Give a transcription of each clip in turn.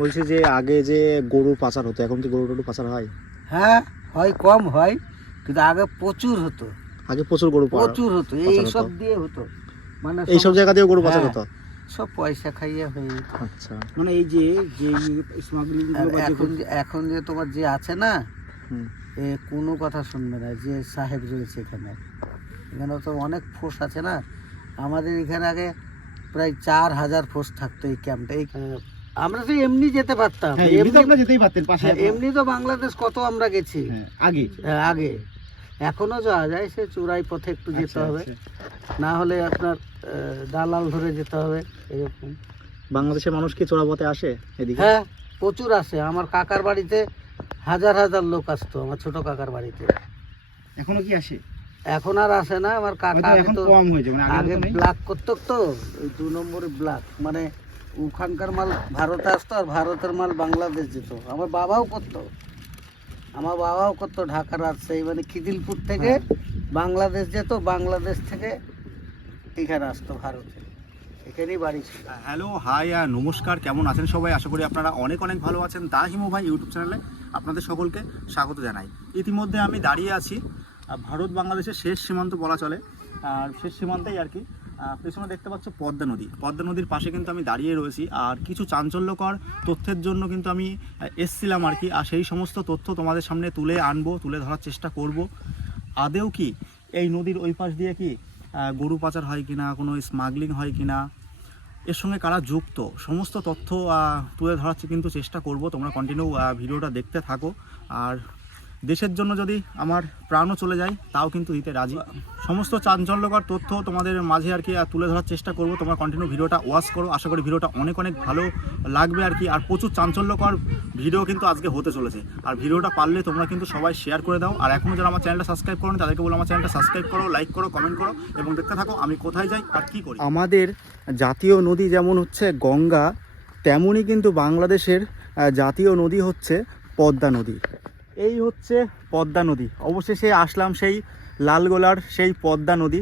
বলছি যে আগে যে গরু পাচার হতো, এখন কি গরু টরু পাচার হয়? হ্যাঁ হয়, কম হয়, কিন্তু আগে প্রচুর হতো। আগে প্রচুর গরু প্রচুর হতো, পাচার হতো। এইসব দিয়ে হতো, মানে এইসব জায়গা দিয়ে গরু পাচার হ্যাঁ, হতো। সব পয়সা খাইয়ে হয়ে যেত। আচ্ছা। মানে এই যে যে স্মাগলিং আর গুলো বা যে এখন যে তোমার যে আছে না, হুম। এ কোনো কথা শুনবে না, যে সাহেব রয়েছে এখানে, এখানে তো অনেক ফোর্স আছে না। আমাদের এখানে আগে প্রায় 4,000 ফোর্স থাকতো এই ক্যাম্পটা। আমরা তো এমনি যেতে পারতাম, হ্যাঁ, এমনি তো আপনারা যেতেই পারতেন পাশে। হ্যাঁ, এমনি তো বাংলাদেশ কত আমরা গেছি। হ্যাঁ, আগে হ্যাঁ, আগে এখনো যাওয়া যায়, সে চূড়াই পথে একটু যেতে আচ্ছা, হবে, আচ্ছা। না হলে আপনার দালাল ধরে যেতে হবে এরকম। বাংলাদেশের মানুষ কি চোরাপথে আসে এদিকে? হ্যাঁ, প্রচুর আসে। আমার কাকার বাড়িতে হাজার হাজার লোক আসতো, আমার ছোট কাকার বাড়িতে। এখনো কি আসে? এখন আর আসে না। আমার কাকা হয়তো আগে এখন তো কম হয়েছে, মানে আগে আগে তো নেই। ব্ল্যাক করতো, তো ওই 2 নম্বরে ব্ল্যাক, মানে ওখানকার মাল ভারতে আসতো আর ভারতের মাল বাংলাদেশ যেত। আমার বাবাও করতো ঢাকা, রাজশাহী, মানে খিদিলপুর থেকে বাংলাদেশ যেত, বাংলাদেশ থেকে এখানে আসতো ভারতে, এখানেই বাড়ি ছিল। হ্যালো, হাই, আর নমস্কার। কেমন আছেন সবাই? আশা করি আপনারা অনেক অনেক ভালো আছেন। দা হিমু ভাই ইউটিউব চ্যানেলে আপনাদের সকলকে স্বাগত জানাই। ইতিমধ্যে আমি দাঁড়িয়ে আছি ভারত বাংলাদেশের শেষ সীমান্ত বলা চলে, আর শেষ সীমান্তেই আর কি। পেছনে দেখতে পাচ্ছ পদ্মা নদী। পদ্মা নদীর পাশে কিন্তু আমি দাঁড়িয়ে রয়েছি, আর কিছু চাঞ্চল্যকর তথ্যের জন্য কিন্তু আমি এসছিলাম আর কি। আর সেই সমস্ত তথ্য তোমাদের সামনে তুলে ধরার চেষ্টা করব। আদেও কি এই নদীর ওই পাশ দিয়ে কি গরু পাচার হয় কিনা, কোনো স্মাগলিং হয় কিনা, এর সঙ্গে কারা যুক্ত, সমস্ত তথ্য তুলে ধরার কিন্তু চেষ্টা করব। তোমরা কন্টিনিউ ভিডিওটা দেখতে থাকো। আর দেশের জন্য যদি আমার প্রাণও চলে যায় তাও কিন্তু দিতে রাজি। সমস্ত চাঞ্চল্যকর তথ্য তোমাদের মাঝে আর কি তুলে ধরার চেষ্টা করব। তোমরা কন্টিনিউ ভিডিওটা ওয়াচ করো, আশা করি ভিডিওটা অনেক অনেক ভালো লাগবে আর কি। আর প্রচুর চাঞ্চল্যকর ভিডিও কিন্তু আজকে হতে চলেছে। আর ভিডিওটা পারলে তোমরা কিন্তু সবাই শেয়ার করে দাও। আর এখনও যারা আমার চ্যানেলটা সাবস্ক্রাইব করো তাদেরকে বলো আমার চ্যানেলটা সাবস্ক্রাইব করো, লাইক করো, কমেন্ট করো এবং দেখতে থাকো আমি কোথায় যাই আর কি করি। আমাদের জাতীয় নদী যেমন হচ্ছে গঙ্গা, তেমনই কিন্তু বাংলাদেশের জাতীয় নদী হচ্ছে পদ্মা নদী। এই হচ্ছে পদ্মা নদী। অবশেষে আসলাম সেই লালগোলার সেই পদ্মা নদী,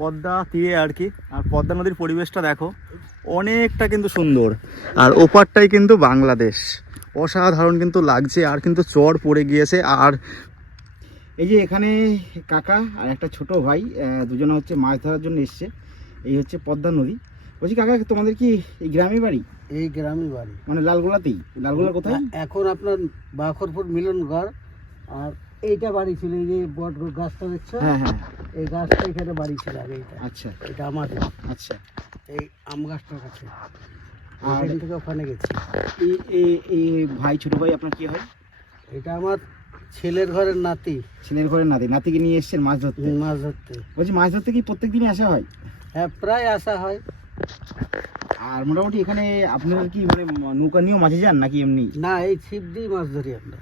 পদ্মা তীরে আর কি। আর পদ্মা নদীর পরিবেশটা দেখো, অনেকটা কিন্তু সুন্দর। আর ওপারটাই কিন্তু বাংলাদেশ, অসাধারণ কিন্তু লাগছে। আর কিন্তু চর পড়ে গিয়েছে। আর এই যে এখানে কাকা আর একটা ছোট ভাই, দুজনে হচ্ছে মাছ ধরার জন্য এসছে। এই হচ্ছে পদ্মা নদী। বলছি কাকা, তোমাদের কি এই গ্রামে বাড়ি? এই গ্রামই বাড়ি, মানে লালগোলাতেই? লালগোলা কোথায়? এখন আপনার বাখরপুর মিলনগড়। আর এইটা বাড়ি ছিল, এই যে বট গাছটা দেখছো, হ্যাঁ হ্যাঁ, এই গাছটা এখানে বাড়ি ছিল আগে। এটা আচ্ছা এটা আমাদের, আচ্ছা। এই আম গাছটার কাছে। আর এখান থেকে ওখানে গেছি। এই ভাই, ছোট ভাই আপনার কি হয়? এটা আমার ছেলের ঘরের নাতি। ছেলের ঘরের নাতি? নাতিকে নিয়ে এসছেন মাছ ধরতে? মাছ ধরতে। বলছি মাছ ধরতে কি প্রত্যেক দিনই আসা হয়? হ্যাঁ, প্রায় আসা হয়। আর মোটামুটি এখানে আপনারা কি মানে নৌকা নিয়েও মাঝে যান নাকি এমনি? না, এই ছিপ দিয়ে মাছ ধরি আমরা।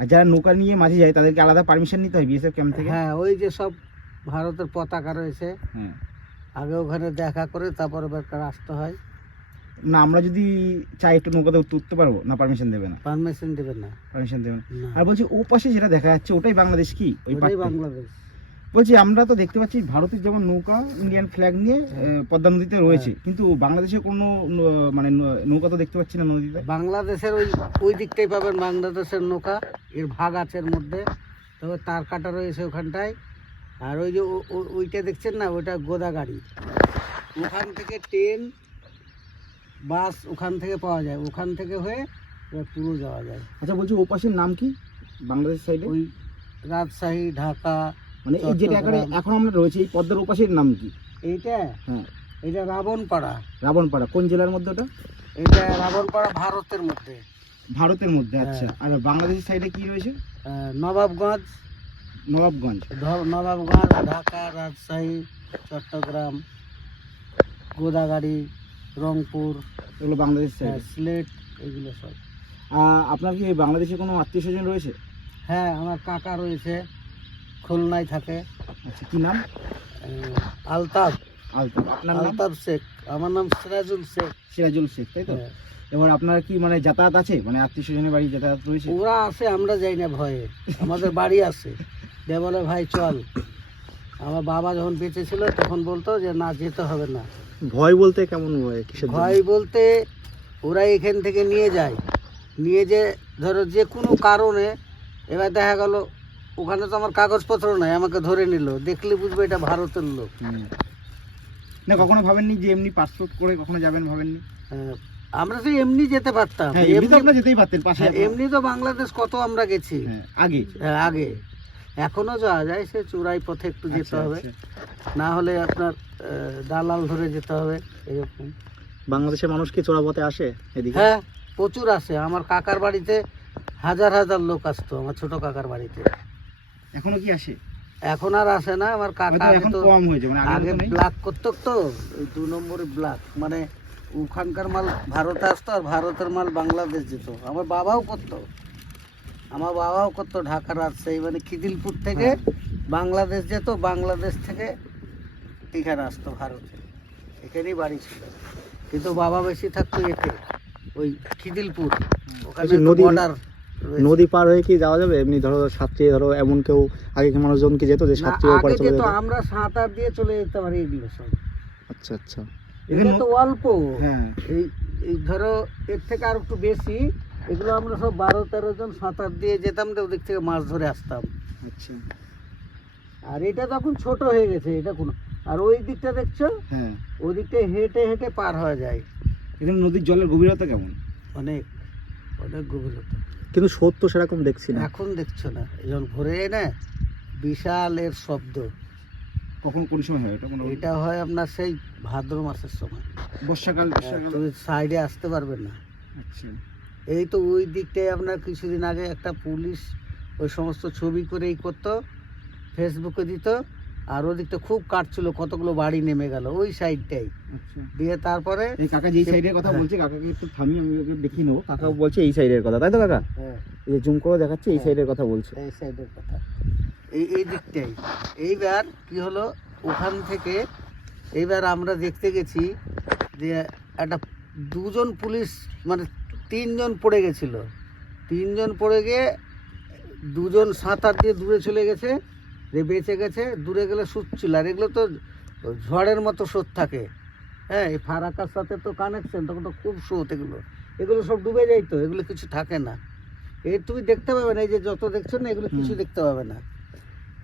আর যারা নৌকা নিয়ে মাঝে যায় তাদেরকে আলাদা পারমিশন নিতে হয় বিএসএফ ক্যাম্প থেকে? হ্যাঁ, ওই যে সব ভারতের পতাকা রয়েছে, হ্যাঁ। আগে ওখানে দেখা করে তারপরে বেরকার আসতে হয়। না, আমরা যদি চাই একটু নৌকাতে উঠতে পারবো না? পারমিশন দেবে না? পারমিশন দেবেন না। পারমিশন দেবে না। না, আর বলছি ও পাশে যেটা দেখা যাচ্ছে ওটাই বাংলাদেশ কি? ওই ওটাই পাশে বাংলাদেশ। বলছি আমরা তো দেখতে পাচ্ছি ভারতের যেমন নৌকা ইন্ডিয়ান ফ্ল্যাগ নিয়ে পদ্মা নদীতে রয়েছে, কিন্তু বাংলাদেশের কোনো মানে নৌকা তো দেখতে পাচ্ছি না নদীতে। বাংলাদেশের ওই ওই দিকটাই পাবেন বাংলাদেশের নৌকা। এর ভাগ আছে এর মধ্যে, তবে তার কাটা রয়েছে ওখানটায়। আর ওই যে ওইটা দেখছেন না, ওইটা গোদাগাড়ি। ওখান থেকে ট্রেন, বাস ওখান থেকে পাওয়া যায়, ওখান থেকে হয়ে এবার পুরো যাওয়া যায়। আচ্ছা, বলছি ও পাশের নাম কি বাংলাদেশ সাইডে? ওই রাজশাহী, ঢাকা, মানে এই যেটা এখন আমরা রয়েছে এই পদ্মার ওপাশের নাম কি? এইটা হ্যাঁ, এটা রাবণপাড়া। রাবণপাড়া কোন জেলার মধ্যে ওটা? এটা রাবণপাড়া ভারতের মধ্যে। ভারতের মধ্যে, আচ্ছা। আর বাংলাদেশের সাইডে কি রয়েছে? নবাবগঞ্জ, নবাবগঞ্জ। নবাবগঞ্জ, ঢাকা, রাজশাহী, চট্টগ্রাম, গোদাগাড়ি, রংপুর, এগুলো বাংলাদেশ সাইডে। সিলেট, এগুলো সব। আপনার কি বাংলাদেশে কোনো আত্মীয় স্বজন রয়েছে? হ্যাঁ, আমার কাকা রয়েছে, খুলনায় থাকে। আচ্ছা, কি নাম? আলতাফ। আলতাফ। আপনার নাম? আলতাফ শেখ। আমার নাম সিরাজুল শেখ। সিরাজুল শেখ, তাই তো? হ্যাঁ। এবার আপনার কি মানে যাতায়াত আছে, মানে আত্মীয় স্বজনের বাড়ি যাতায়াত রয়েছে? ওরা আছে, আমরা যাই না ভয়ে। আমাদের বাড়ি আছে, দে বলে ভাই চল। আমার বাবা যখন বেঁচে ছিল তখন বলতো যে না, যেতে হবে না। ভয় বলতে কেমন ভয়? কিসের জন্য? ভয় বলতে ওরা এখান থেকে নিয়ে যায়, নিয়ে যে ধরো যে কোনো কারণে, এবার দেখা গেল ওখানে তো আমার কাগজপত্র নাই, আমাকে ধরে নিল, দেখলে বুঝবে এটা ভারতের লোক। না কখনো ভাবেননি যে এমনি পাসপোর্ট করে কখনো যাবেন, ভাবেননি? আমরা তো এমনি যেতে পারতাম, হ্যাঁ, এমনি তো আপনারা যেতেই পারতেন পাশে। এমনি তো বাংলাদেশ কত আমরা গেছি আগে। আগে, এখনো যাওয়া যায়, সে চোরাই পথে একটু যেতে হবে, না হলে আপনার দালাল ধরে যেতে হবে এরকম। বাংলাদেশের মানুষ কি চোরাপথে আসে এদিকে? হ্যাঁ, প্রচুর আসে। আমার কাকার বাড়িতে হাজার হাজার লোক আসতো, আমার ছোট কাকার বাড়িতে। এখনো কি আসে? এখন আর আসে না। আমার কাকা এখন তো কম হয়েছে, মানে আগে ব্ল্যাক করতো, তো ওই 2 নম্বরে ব্ল্যাক, মানে ওখানকার মাল ভারতে আসতো আর ভারতের মাল বাংলাদেশ যেত। আমার বাবাও করতো ঢাকা, রাজশাহী, মানে খিদিলপুর থেকে বাংলাদেশ যেত, বাংলাদেশ থেকে এখানে আসতো ভারতে, এখানেই বাড়ি ছিল। কিন্তু বাবা বেশি থাকতো এতে, ওই খিদিলপুর, ওখানে নদী- বর্ডার। নদী পার হয়ে কি যাওয়া যাবে? এমনি ধরো সাঁতরে, ধরো এমন কেউ আগে কি মানুষজন কি যেত যে সাঁতরে ওপারে চলে যেত? আমরা সাঁতার দিয়ে চলে যেতে পারি এগুলো সব। আচ্ছা আচ্ছা। এটা তো অল্প, হ্যাঁ, এই এই ধরো এর থেকে আর একটু বেশি, এগুলো আমরা সব 12-13 জন সাঁতার দিয়ে যেতাম, তো ওদিক থেকে মাছ ধরে আসতাম। আচ্ছা। আর এটা তখন ছোট হয়ে গেছে, এটা কোনো, আর ওই দিকটা দেখছো, হ্যাঁ, ওই দিকটা হেঁটে হেঁটে পার হয়ে যায়। এখানে নদীর জলের গভীরতা কেমন? অনেক অনেক গভীরতা। কিন্তু স্রোত তো সেরকম দেখছি না। এখন দেখছো না, যখন ভরে যায় না, বিশাল এর শব্দ। কখন কোন সময় হয় এটা? এটা হয় আপনার সেই ভাদ্র মাসের সময়, বর্ষাকাল। তুমি সাইডে আসতে পারবেন না। আচ্ছা। এই তো ওই দিকটায় আপনার কিছুদিন আগে একটা পুলিশ ওই সমস্ত ছবি করে করতো, ফেসবুকে দিত, আর ওদিকটা খুব কাটছিল, কতগুলো বাড়ি নেমে গেল ওই সাইডটাই। আচ্ছা। দিয়ে তারপরে এই কাকা যেই সাইডের কথা বলছে, কাকাকে একটু থামিয়ে আমি ওকে দেখিয়ে নেবো। কাকা বলছে এই সাইডের কথা, তাই তো কাকা? হ্যাঁ, এই যে জুম করে দেখাচ্ছে, এই সাইডের কথা বলছে। এই সাইডের কথা, এই দিকটাই। এইবার কি হলো, ওখান থেকে এইবার আমরা দেখতে গেছি যে একটা 2 জন পুলিশ, মানে 3 জন পড়ে গেছিল, 3 জন পড়ে গিয়ে 2 জন সাঁতার দিয়ে দূরে চলে গেছে, যে বেঁচে গেছে। দূরে গেলে স্রোত ছিল, আর এগুলো তো ঝড়ের মতো স্রোত থাকে। হ্যাঁ, এই ফারাকার সাথে তো কানেকশন, তখন তো খুব স্রোত, এগুলো সব ডুবে যায়, তো এগুলো কিছু থাকে না। এই তুমি দেখতে পাবে না, এই যে যত দেখছো না, এগুলো কিছু দেখতে পাবে না।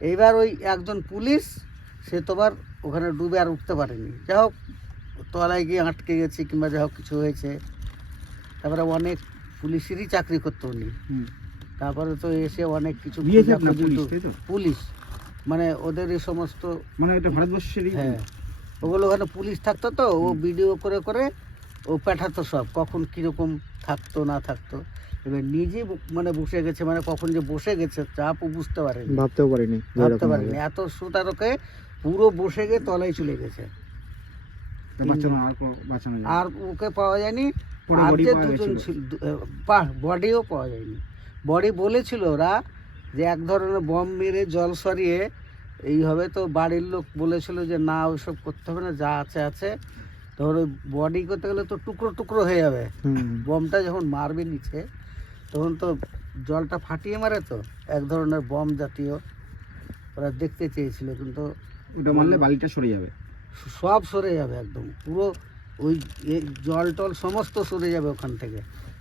এইবার ওই একজন পুলিশ, সে তোমার ওখানে ডুবে আর উঠতে পারেনি, যাই হোক তলায় গিয়ে আটকে গেছে, কিংবা যাই হোক কিছু হয়েছে। তারপরে অনেক পুলিশেরই চাকরি করতো উনি, তারপরে তো এসে অনেক কিছু পুলিশ, মানে ওদের এই সমস্ত, মানে এটা ভারতবর্ষেরই। হ্যাঁ, ওগুলো ওখানে পুলিশ থাকতো, তো ও ভিডিও করে করে ও পাঠাতো সব, কখন কীরকম থাকতো না থাকতো। এবার নিজে মানে বসে গেছে, মানে কখন যে বসে গেছে চাপ ও বুঝতে পারেনি, ভাবতেও পারিনি। এত সুতারকে পুরো বসে গিয়ে তলায় চলে গেছে, আর ওকে পাওয়া যায়নি। আর যে 2 জন ছিল, বডিও পাওয়া যায়নি। বডি বলেছিল ওরা যে এক ধরনের বম মেরে জল সরিয়ে এই হবে, তো বাড়ির লোক বলেছিল যে না ওইসব করতে হবে না, যা আছে আছে। ধর ওই বডি করতে গেলে তো টুকরো টুকরো হয়ে যাবে, বমটা যখন মারবে নিচে তখন তো জলটা ফাটিয়ে মারে, তো এক ধরনের বম জাতীয় ওরা দেখতে চেয়েছিল, কিন্তু ওটা মারলে বালিটা সরে যাবে, সব সরে যাবে একদম, পুরো ওই জল টল সমস্ত সরে যাবে ওখান থেকে।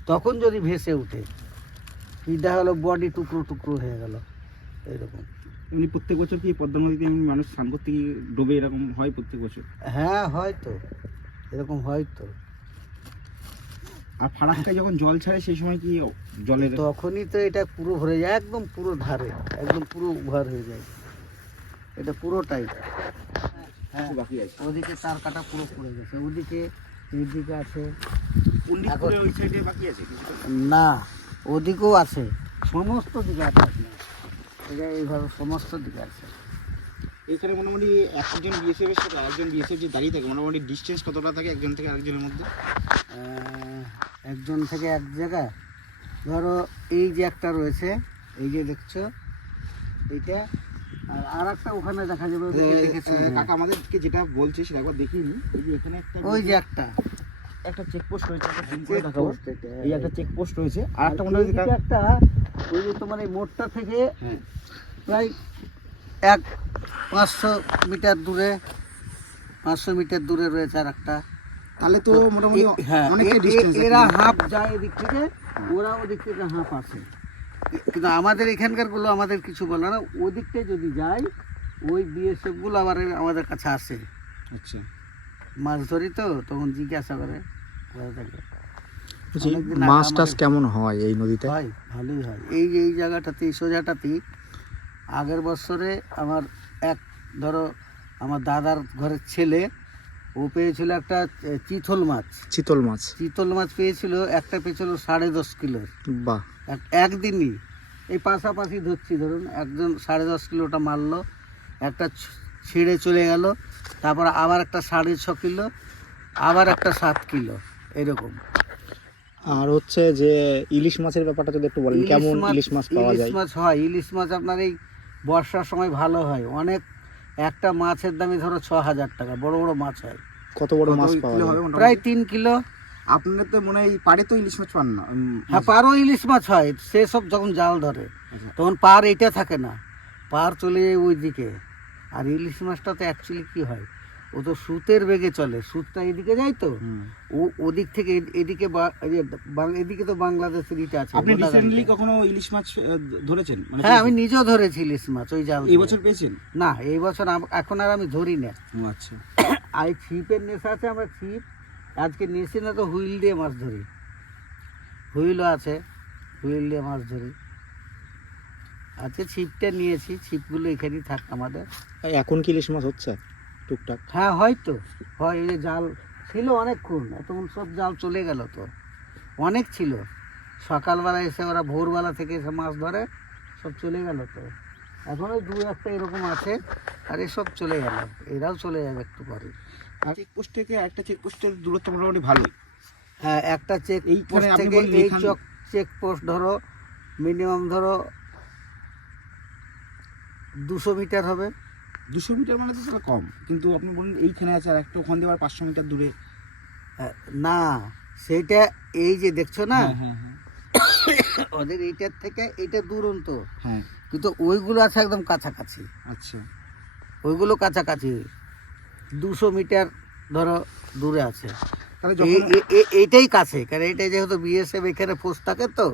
তখন যদি ভেসে উঠে, এটা হলো বডি টুকরো টুকরো হয়ে গেল এরকম। এমনি প্রত্যেক বছর কি পদ্মা নদীতে এমনি মানুষ স্নান করতে গিয়ে ডুবে, এরকম হয় প্রত্যেক বছর? হ্যাঁ, হয়তো এরকম হয়তো। আর ফারাক্কায় যখন জল ছাড়ে সেই সময় কি জলের? তখনই তো এটা পুরো ভরে যায়, একদম পুরো ধারে, একদম পুরো ভর হয়ে যায়, এটা পুরোটাই। হ্যাঁ, বাকি আছে ওদিকে তার কাটা পুরো পড়ে গেছে, ওদিকে এইদিকে আছে ওই সাইডে বাকি আছে না, ওদিকেও আছে, সমস্ত দিকে আছে আপনার, এটা এইভাবে সমস্ত দিকে আছে। এখানে মোটামুটি একজন বিএসএফ এর সাথে একজন বিএসএফ যে দাঁড়িয়ে থাকে, মোটামুটি ডিস্টেন্স কতটা থাকে একজন থেকে আরেকজনের মধ্যে? একজন থেকে এক জায়গায়, ধরো এই যে একটা রয়েছে, এই যে দেখছো এইটা, আর একটা ওখানে দেখা যাবে, কাকা আমাদেরকে যেটা বলছে সেটা একবার দেখিয়ে নিই। এই যে এখানে ওই যে একটা চেকপোস্ট রয়েছে, এই একটা চেকপোস্ট রয়েছে, আর একটা মনে হয় একটা, ওই যে তোমার এই মোড়টা থেকে প্রায় 500 মিটার দূরে, 500 মিটার দূরে রয়েছে আর একটা, তাহলে তো মোটামুটি হ্যাঁ অনেকটা ডিস্টেন্স এরা হাফ যায় এদিক থেকে, ওরা ওদিক থেকে হাফ আসে। কিন্তু আমাদের এখানকার গুলো আমাদের কিছু বলে না, ওদিকটা যদি যায় ওই বিএসএফ গুলো আবার আমাদের কাছে আসে, আচ্ছা মাছ ধরি তো তখন জিজ্ঞাসা করে কোথা থেকে। বলছি, অনেকদিন আগে মাছ টাছ আমাদের- কেমন হয় এই নদীতে? হয়, ভালোই হয়। এই যে এই জায়গাটাতে, এই সোজাটাতেই আগের বছরে আমার ধরো আমার দাদার ঘরের ছেলে, ও পেয়েছিল একটা চিতল মাছ। চিতল মাছ? চিতল মাছ পেয়েছিল, একটা পেয়েছিল 10.5 কিলোর বাহ। একদিনই। এই পাশাপাশি ধরছি, ধরুন একজন 10.5 কিলোটা মারলো, একটা ছিঁড়ে চলে গেল, তারপর আবার একটা 6.5 কিলো, আবার একটা 7 কিলো, এরকম। আর হচ্ছে যে ইলিশ মাছের ব্যাপারটা যদি একটু বলেন, কেমন ইলিশ মাছ পাওয়া যায়? ইলিশ মাছ হয়, ইলিশ মাছ আপনার এই বর্ষার সময় ভালো হয় অনেক। একটা মাছের দামই ধরো 6,000 টাকা, বড় বড় মাছ হয়। কত বড় মাছ কত পাওয়া কিলো যায়? হবে মোটামুটি? প্রায় 3 কিলো। আপনাদের তো মনে হয় পাড়ে তো ইলিশ মাছ পান না? হ্যাঁ, পারও ইলিশ মাছ হয়, সেসব যখন জাল ধরে আচ্ছা। তখন পার এটা থাকে না, পার চলে যায় ওই দিকে। আর ইলিশ মাছটাতে অ্যাকচুয়ালি কি হয়, ও তো সুতের বেগে চলে, সুতটা এদিকে যায় তো, ও ওদিক থেকে এদিকে এদিকে তো বাংলাদেশের ইটা আছে। আপনি গোদাগাড়িটা। রিসেন্টলি কখনো ইলিশ মাছ ধরেছেন? মানে হ্যাঁ, আমি নিজেও ধরেছি ইলিশ মাছ ওই জাল এই দিয়ে। বছর পেয়েছেন? না, এই বছর এখন আর আমি ধরি না। ও আচ্ছা। আর ছিপের নেশা আছে, আমরা ছিপ আজকে নিয়েছি না, তো হুইল দিয়ে মাছ ধরি, হুইলও আছে, হুইল দিয়ে মাছ ধরি। আজকে ছিপটা নিয়েছি, ছিপগুলো এখানেই থাক আমাদের। এখন কি ইলিশ মাছ হচ্ছে টুকটাক? হ্যাঁ, হয়তো হয়। এই যে জাল ছিল অনেকক্ষণ, তখন সব জাল চলে গেল, তো অনেক ছিল। সকালবেলা এসে ওরা ভোরবেলা থেকে এসে মাছ ধরে, সব চলে গেল। তো এখন ওই 2-1টা এরকম আছে, আর এসব চলে গেল, এরাও চলে যাবে একটু পরে। আর চেকপোস্ট থেকে একটা চেকপোস্টের দূরত্ব মোটামুটি ভালোই। হ্যাঁ, একটা চেক এইখানে পোস্ট আপনি থেকে বললেন এই এইখানে- চেক পোস্ট ধরো মিনিমাম ধরো 200 মিটার হবে। 200 মিটার মানে তো তাহলে কম, কিন্তু আপনি বলুন এইখানে আছে আর একটা ওখান দিয়ে আবার 500 মিটার দূরে। না, সেইটা এই যে দেখছো না, হ্যাঁ হ্যাঁ ওদের এইটার থেকে এইটা দুরন্ত, হ্যাঁ। কিন্তু ওইগুলো আছে একদম কাছাকাছি, আচ্ছা, ওইগুলো কাছাকাছি 200 মিটার ধরো দূরে আছে। তাহলে যখন এইটাই কাছে, কারণ এইটাই যেহেতু বিএসএফ এখানে পোস্ট থাকে, তো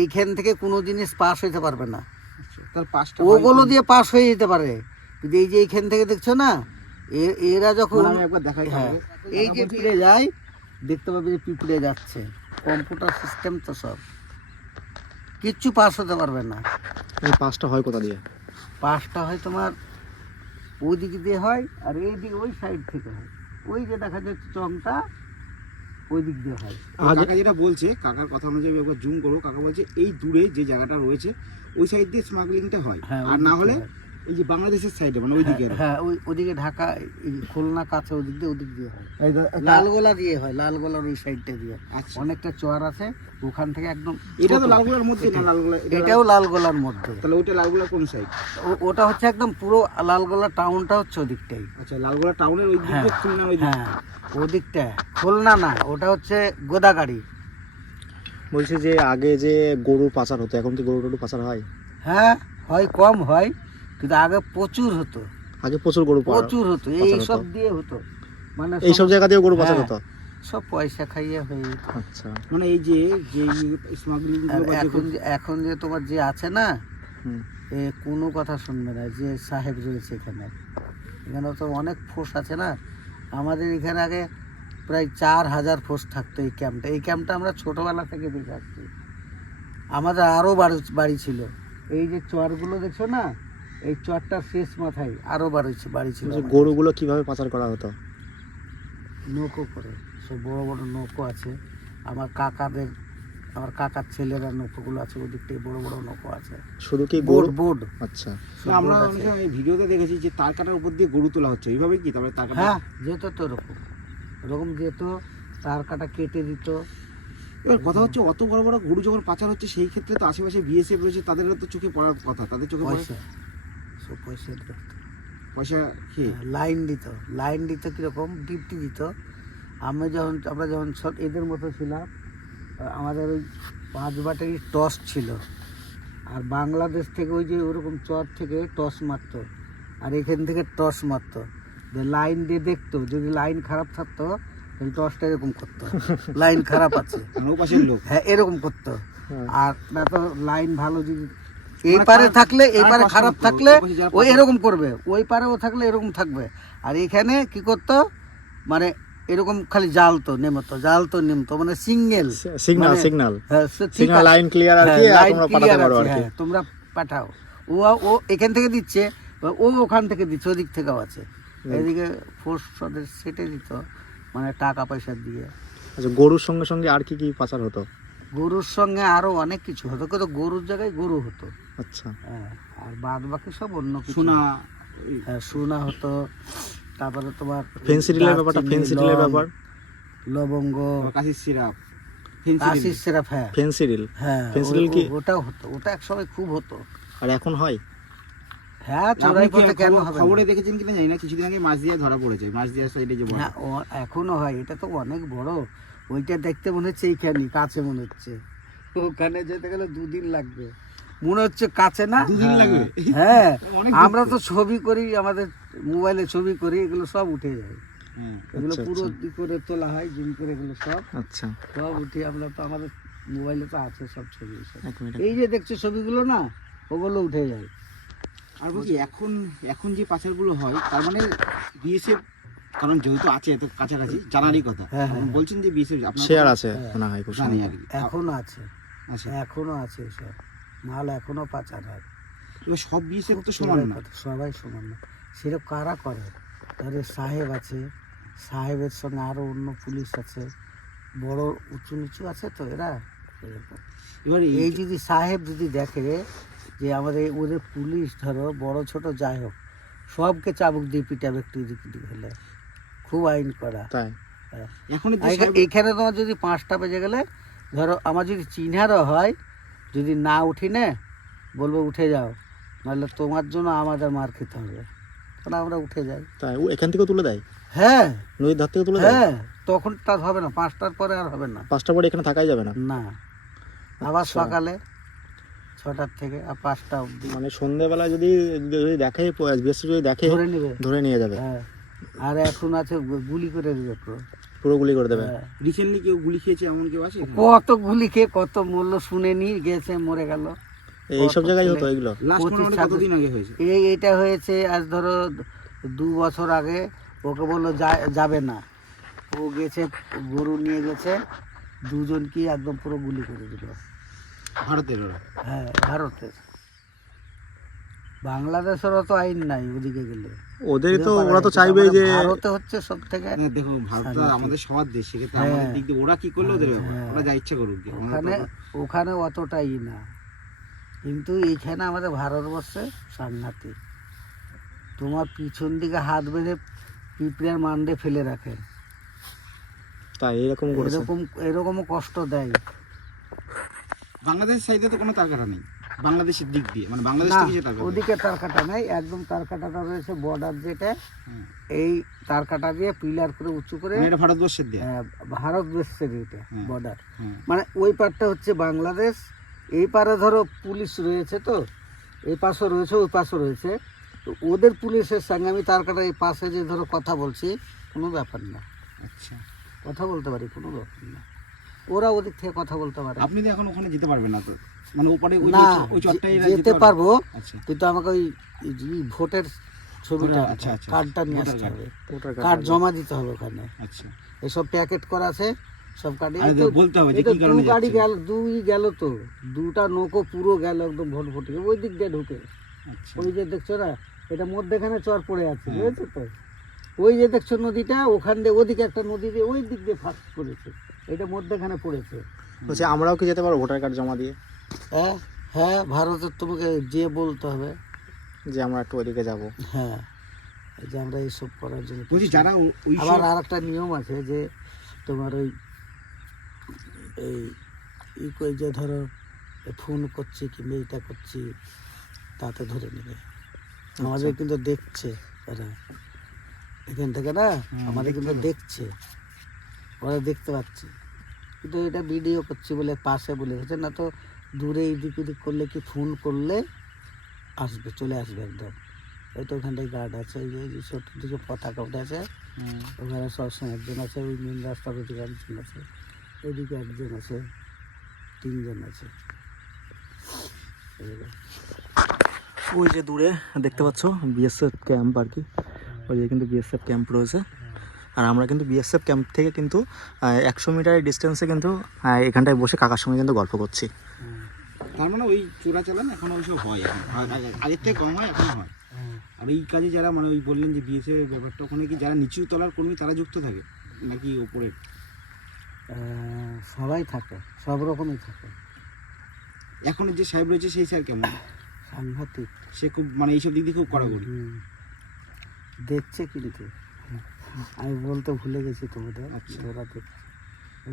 এইখান থেকে কোনো জিনিস পাস হইতে পারবে না। আচ্ছা, তাহলে 5টা ওগুলো দিয়ে পাস হয়ে যেতে পারে, কিন্তু এই যে এইখান থেকে দেখছো না, এরা যখন আমি একবার দেখাই। হ্যাঁ, এই যে পিঁপড়ে যায়, দেখতে পাবে যে পিঁপড়ে যাচ্ছে, কম্পিউটার সিস্টেম তো সব, কিচ্ছু পাস হতে পারবে না। এই পাঁচটা হয় কোথা দিয়ে? পাসটা হয় তোমার ওই দিক দিয়ে হয়, আর এই দিকে ওই সাইড থেকে হয়, ওই যে দেখা যাচ্ছে চমটা, ওই দিক দিয়ে হয়। কাকা যেটা বলছে, কাকার কথা অনুযায়ী আমি একবার জুম করবো, কাকা বলছে এই দূরে যে জায়গাটা রয়েছে ওই সাইড দিয়ে স্মাগলিংটা হয়, হ্যাঁ, ওই আর দিক না দিয়ে হলে হয়। এই যে বাংলাদেশের সাইডে মানে ওইদিকে আর কি। হ্যাঁ, ওদিকে ঢাকা, এই খুলনা কাছে ওদিক দিয়ে হয়। এই লালগোলা দিয়ে হয়, লালগোলার ওই সাইডটা দিয়ে আচ্ছা, অনেকটা চর আছে, ওখান থেকে একদম এটা তো ছোট। লালগোলার মধ্যে না? লালগোলা এটাও লালগোলার মধ্যে। তাহলে ওইটা লালগোলার কোন সাইড? ওটা হচ্ছে একদম পুরো লালগোলা টাউনটা হচ্ছে ওদিকটাই। আচ্ছা, লালগোলা টাউনের ওই দিকে, হ্যাঁ, খুলনার ওই দিকে। হ্যাঁ, ওদিকটা খুলনা না, ওটা হচ্ছে গোদাগাড়ি। বলছি যে আগে যে গরু পাচার হতো, এখন কি গরু টরু পাচার হয়? হ্যাঁ, হয়, কম হয়, কিন্তু আগে প্রচুর হতো, আগে প্রচুর গরু প্রচুর হতো, পাচার এই সব হতো। দিয়ে হতো, মানে এইসব জায়গা দিয়ে গরু পাচার হ্যাঁ, হতো? সব পয়সা খাইয়ে হয়ে যেত। আচ্ছা। মানে এই যে যে স্মাগলিং আর গুলো বা যে এখন যে তোমার যে আছে না, হুম। এ কোনো কথা শুনবে না, যে সাহেব রয়েছে এখানে তো অনেক ফোর্স আছে না। আমাদের এখানে আগে প্রায় 4,000 ফোর্স থাকতো এই ক্যাম্পটা। এই ক্যাম্পটা আমরা ছোটোবেলা থেকে দেখে আসছি, আমাদের আরও বাড়ি ছিল। এই যে চরগুলো দেখছো না, এই চরটার শেষ মাথায় আরও বাড়ি ছিল বলছি, আমাদের। গরুগুলো কিভাবে পাচার করা হতো? নৌকো করে, সব বড় বড় নৌকো আছে, আমার কাকার ছেলেরা নৌকোগুলো আছে, ওদিক থেকে বড় বড় নৌকো আছে। শুধু কি বোট গরু? বোট আচ্ছা। আমরা অনেক সময় এই ভিডিওতে দেখেছি যে তার কাটার উপর দিয়ে গরু তোলা হচ্ছে, এইভাবে কি? তারপরে তার কাটা হ্যাঁ, যেত তো এরকম যেত, তার কাটা কেটে দিত। এবার কথা হচ্ছে অত বড় বড় গরু যখন পাচার হচ্ছে, সেই ক্ষেত্রে তো আশেপাশে বিএসএফ রয়েছে, তাদেরও তো চোখে পড়ার কথা, তাদের চোখে পড়ে পয়সা, সব পয়সা দিত। পয়সা খেয়ে। লাইন দিত কীরকম ডিউটি দিত। আমরা যখন সব এদের মতো ছিলাম, আমাদের ওই 5 ব্যাটারি টস ছিল, আর বাংলাদেশ থেকে ওই যে ওরকম চর থেকে টস মারতো, আর এখান থেকে টস মারতো, লাইন দিয়ে দেখতো, যদি লাইন খারাপ থাকতো এই টর্চটা এরকম করতো, লাইন খারাপ আছে, মানে ও পাশের লোক। হ্যাঁ এরকম করতো। হ্যাঁ। আর না তো লাইন ভালো যদি এই পারে থাকলে, এই পারে খারাপ থাকলে ওই এরকম করবে, ওই পারেও থাকলে এরকম থাকবে। আর এখানে কি করতো, মানে এরকম খালি জ্বালতো নেমতো, জ্বালতো নেমতো, মানে সিঙ্গেল সিগন্যাল মানে- সিগন্যাল হ্যাঁ, ঠিক সিগন্যাল আছে। লাইন ক্লিয়ার আর কি, হ্যাঁ, আর লাইন তোমরা clear পাঠাতে পারো আছে, আর কি। হ্যাঁ, তোমরা পাঠাও। ও এখান থেকে দিচ্ছে, বা ও ওখান থেকে দিচ্ছে, ওদিক থেকেও আছে। এদিকে ফোর্স সেটে দিত, মানে টাকা পয়সা দিয়ে। আচ্ছা, গরুর সঙ্গে সঙ্গে আর কি কি পাচার হতো? গরুর সঙ্গে আরো অনেক কিছু হতো, কিন্তু গরুর জায়গায় গরু হতো। আচ্ছা, হ্যাঁ, আর বাদ বাকি সব অন্য কিছু। সোনা, হ্যাঁ, সোনা হতো, তারপরে তোমার ফেন্সিডিলের ব্যাপারটা, দারচিনি, ফেন্সিডিলের লং, ব্যাপার, লবঙ্গ, কাশির সিরাপ, কাশির সিরাপ, হ্যাঁ ফেন্সিডিল। হ্যাঁ, ফেন্সিডিল কি? ওটাও হতো, ওটা একসময় খুব হতো। আর এখন হয়? হ্যাঁ, চোরাই পথে কেন হবে না? খবরে দেখেছেন কিনা জানি না, কিছুদিন আগে মাছ দিয়ে ধরা পড়েছে, মাছ দিয়ে সাইডে যে বড়। হ্যাঁ, এখনো হয়, এটা তো অনেক বড়। ওইটা দেখতে মনে হচ্ছে এইখানে কাছে, মনে হচ্ছে ওখানে যেতে গেলে 2 দিন লাগবে, মনে হচ্ছে কাছে না। 2 দিন লাগবে? হ্যাঁ, অনেক আমরা তো ছবি করি, আমাদের মোবাইলে ছবি করি, এগুলো সব উঠে যায়। হ্যাঁ। এগুলো আচ্ছা, পুরো আচ্ছা। ই করে তোলা হয়, জিম করে, এগুলো সব আচ্ছা, সব উঠে, আমরা তো আমাদের মোবাইলে তো আছে সব ছবি সব। এক মিনিট। এই যে দেখছো ছবিগুলো না, ওগুলো উঠে যায়। আর বলছি এখন যে পাচারগুলো হয়, তার মানে বিএসএফ, কারণ যেহেতু আছে এত কাছাকাছি, জানারই কথা। হ্যাঁ, হ্যাঁ। বলছেন যে বিএসএফ আপনার শেয়ার আছে হ্যাঁ। মনে হয় খুব জানি সম্ভবত। আর কি। এখনো আছে, আচ্ছা, এখনো আছে, সব মাল এখনো পাচার হয়। এবার সব বিএসএফ তো সমান চোরাই না। পথে, সবাই সমান না। সেরকম কারা করে? তাদের সাহেব আছে, সাহেবের সঙ্গে আরো অন্য পুলিশ আছে, বড় উঁচু নিচু আছে, তো এরা এরকম। এবার এই যদি সাহেব যদি দেখে যে আমাদের ওদের পুলিশ ধরো বড় ছোট যাই হোক, সবকে চাবুক দিয়ে পিটাবে একটু এদিক ওদিক হলে, খুব আইন করা। তাই? এখন এইখানে তোমার যদি 5টা বেজে গেলে, ধরো আমার যদি চিনহারও হয়, যদি না উঠি না, বলবো উঠে যাও, নাহলে তোমার জন্য আমাদের মার খেতে হবে, তাহলে আমরা উঠে যাই। তাই ও এখান থেকেও তুলে দেয়, হ্যাঁ নদীর ধার থেকে তুলে দেয়? হ্যাঁ, তখন তার হবে না, 5টার পরে আর হবে না। 5টা পরে এখানে থাকাই যাবে না? না, আবার আচ্ছা। সকালে 6টার থেকে আর 5টা অবধি মানে সন্ধ্যেবেলা যদি যদি দেখে, বিএসএফ যদি দেখে, ধরে নেবে। ধরে নিয়ে যাবে, হ্যাঁ, আর এখন আছে গুলি করে দেবে পুরো। পুরো গুলি করে দেবে। হ্যাঁ। রিসেন্টলি কেউ গুলি খেয়েছে এমন কেউ আছে এখানে? কত গুলি খেয়ে কত মূল্য শুনেনি, গেছে মরে গেল। এইসব জায়গায় হতো এগুলো? লাস্ট 25 মোটামুটি কতদিন আগে হয়েছে? এটা হয়েছে আজ ধরো 2 বছর আগে। ওকে বললো যাবে না, ও গেছে, গরু নিয়ে গেছে, 2জন কি একদম পুরো গুলি করে দিল। ভারতের ওরা? হ্যাঁ, ভারতের। বাংলাদেশেরও তো আইন নাই ওদিকে গেলে। ওদের তো, ওরা তো চাইবে যে, ভারতে হচ্ছে সব থেকে। না দেখো, ভারত তো শান্তি। আমাদের সবার দেশ, সেক্ষেত্রে হ্যাঁ। আমাদের দিক দিয়ে ওরা কি করলে ওদের ব্যাপার, হ্যাঁ। ওরা যা ইচ্ছা করুক গিয়ে। ওখানে ওখানে অতটাই না, কিন্তু এইখানে আমাদের ভারতবর্ষে সাংঘাতিক। তোমার পিছন দিকে হাত বেঁধে পিঁপড়ের মান্ডে ফেলে রাখে, তাই এরকম করেছে? এরকমও কষ্ট দেয়। বাংলাদেশ সাইডে তো কোনো তার কাটা নেই, বাংলাদেশের দিক দিয়ে, মানে বাংলাদেশ না, থেকে যে তার কাটা। ওদিকে তার কাটা নাই, একদম তার কাটাটা রয়েছে বর্ডার যেটা, হুম। এই তার কাটা দিয়ে পিলার করে উঁচু করে, মানে এটা ভারতবর্ষের দিয়ে। ভারতবর্ষের এটা হুম। বর্ডার। হুম। মানে ওই পারটা হচ্ছে বাংলাদেশ, এই পারে ধরো পুলিশ রয়েছে, তো এই পাশও রয়েছে, ওই পাশও রয়েছে, তো ওদের পুলিশের সঙ্গে আমি তার কাটা এই পাশে যে ধরো কথা বলছি, কোনো ব্যাপার না, আচ্ছা, কথা বলতে পারি, কোনো ব্যাপার না। ওরা ওদিক থেকে কথা বলতে পারে। আপনি তো এখন ওখানে যেতে পারবেন না তো, মানে ওপারে ওই না, ওই চটটাই যেতে পারবো, আচ্ছা, কিন্তু আমাকে ওই ভোটের ছবিটা, আচ্ছা, আচ্ছা, কার্ডটা নিয়ে ভোটার আসতে কার্ড। হবে, ভোটার কার্ড কার্ড জমা দিতে হবে ওখানে। আচ্ছা। এসব প্যাকেট করা আছে, সব কার্ডে আর বলতে হবে যে এই তো কি কারণে 2 গাড়ি যাচ্ছেন। গেল, 2 গেল, তো 2টা নৌকো পুরো গেল একদম ভোট ভোটে, ওই দিক দিয়ে ঢুকে। আচ্ছা, ওই যে দেখছো না, এটা মধ্যেখানে চর পড়ে আছে, হ্যাঁ। বুঝেছো তো? ওই যে দেখছো নদীটা, ওখান দিয়ে ওদিকে একটা নদী দিয়ে ওই দিক দিয়ে ফাঁক করেছে, এটা মধ্যখানে পড়েছে। বলছে আমরাও কি যেতে পারবো ভোটার কার্ড জমা দিয়ে? হ্যাঁ হ্যাঁ, ভারতের তোমাকে যে বলতে হবে, যে আমরা একটু ওইদিকে যাবো। হ্যাঁ, এই যে আমরা এইসব করার জন্য। বলছি যারা ওই আবার আর একটা নিয়ম আছে যে তোমার ওই এই কই যে ধরো ফোন করছি কিংবা এইটা করছি, তাতে ধরে নেবে। আমাদের কিন্তু দেখছে এরা এখান থেকে না, আমাদের কিন্তু দেখছে, ওরা দেখতে পাচ্ছে, কিন্তু এটা ভিডিও করছি বলে পাশে বলে হচ্ছে না, তো দূরে এদিক ওদিক করলে কি ফোন করলে আসবে, চলে আসবে একদম। ওই তো ওখানটায় গার্ড আছে, এই যে ছোট দিকে পতাকা উঠে আছে, ওখানে সবসময় একজন আছে, ওই মেন রাস্তার ওদিকে একজন আছে, ওইদিকে একজন আছে, 3 জন আছে। ওই যে দূরে দেখতে পাচ্ছ বিএসএফ ক্যাম্প আর কি, ওই যে কিন্তু বিএসএফ ক্যাম্প রয়েছে। আর আমরা কিন্তু বিএসএফ ক্যাম্প থেকে কিন্তু 100 মিটারের ডিস্টেন্সে কিন্তু এখানটায় বসে কাকার সঙ্গে কিন্তু গল্প করছি। তার মানে ওই চোরাচালান এখন অবশ্য হয়, এখন আগের থেকে কম হয়, এখন হয়। আর এই কাজে যারা মানে ওই বললেন যে বিএসএফ ব্যাপারটা, ওখানে কি যারা নিচু তলার কর্মী তারা যুক্ত থাকে নাকি ওপরের? সবাই থাকে, সব রকমই থাকে। এখন যে সাহেব রয়েছে সেই স্যার কেমন? সাংঘাতিক, সে খুব মানে এইসব দিক দিয়ে খুব কড়াকড়ি দেখছে কিন্তু আমি বলতে ভুলে গেছি তোমাদের। আচ্ছা। ওরা দেখছে।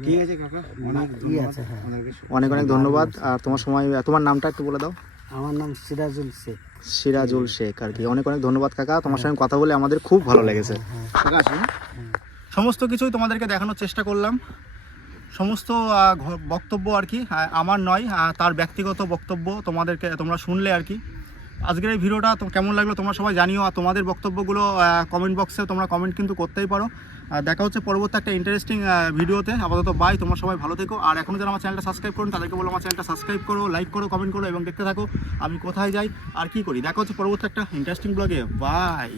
ঠিক আছে কাকা, অনেক ধন্যবাদ আছে, হ্যাঁ। আমাদেরকে। অনেক অনেক ধন্যবাদ। আর তোমার সময়, তোমার নামটা একটু বলে দাও। আমার নাম সিরাজুল শেখ। সিরাজুল শেখ আর কি। অনেক অনেক ধন্যবাদ কাকা, তোমার সঙ্গে কথা বলে আমাদের খুব ভালো লেগেছে। কাকা আসুন। সমস্ত কিছুই তোমাদেরকে দেখানোর চেষ্টা করলাম, সমস্ত বক্তব্য আর কি আমার নয়, তার ব্যক্তিগত বক্তব্য তোমাদেরকে তোমরা শুনলে আর কি। আজকের এই ভিডিওটা কেমন লাগলো তোমরা সবাই জানিও, আর তোমাদের বক্তব্যগুলো কমেন্ট বক্সে তোমরা কমেন্ট কিন্তু করতেই পারো। দেখা হচ্ছে পরবর্তী একটা ইন্টারেস্টিং ভিডিওতে। আপাতত বাই, তোমরা সবাই ভালো থেকো। আর এখনও যারা আমার চ্যানেলটা সাবস্ক্রাইব করুন তাদেরকে বলো আমার চ্যানেলটা সাবস্ক্রাইব করো, লাইক করো, কমেন্ট করো এবং দেখতে থাকো আমি কোথায় যাই আর কি করি। দেখা হচ্ছে পরবর্তী একটা ইন্টারেস্টিং ব্লগে। বাই।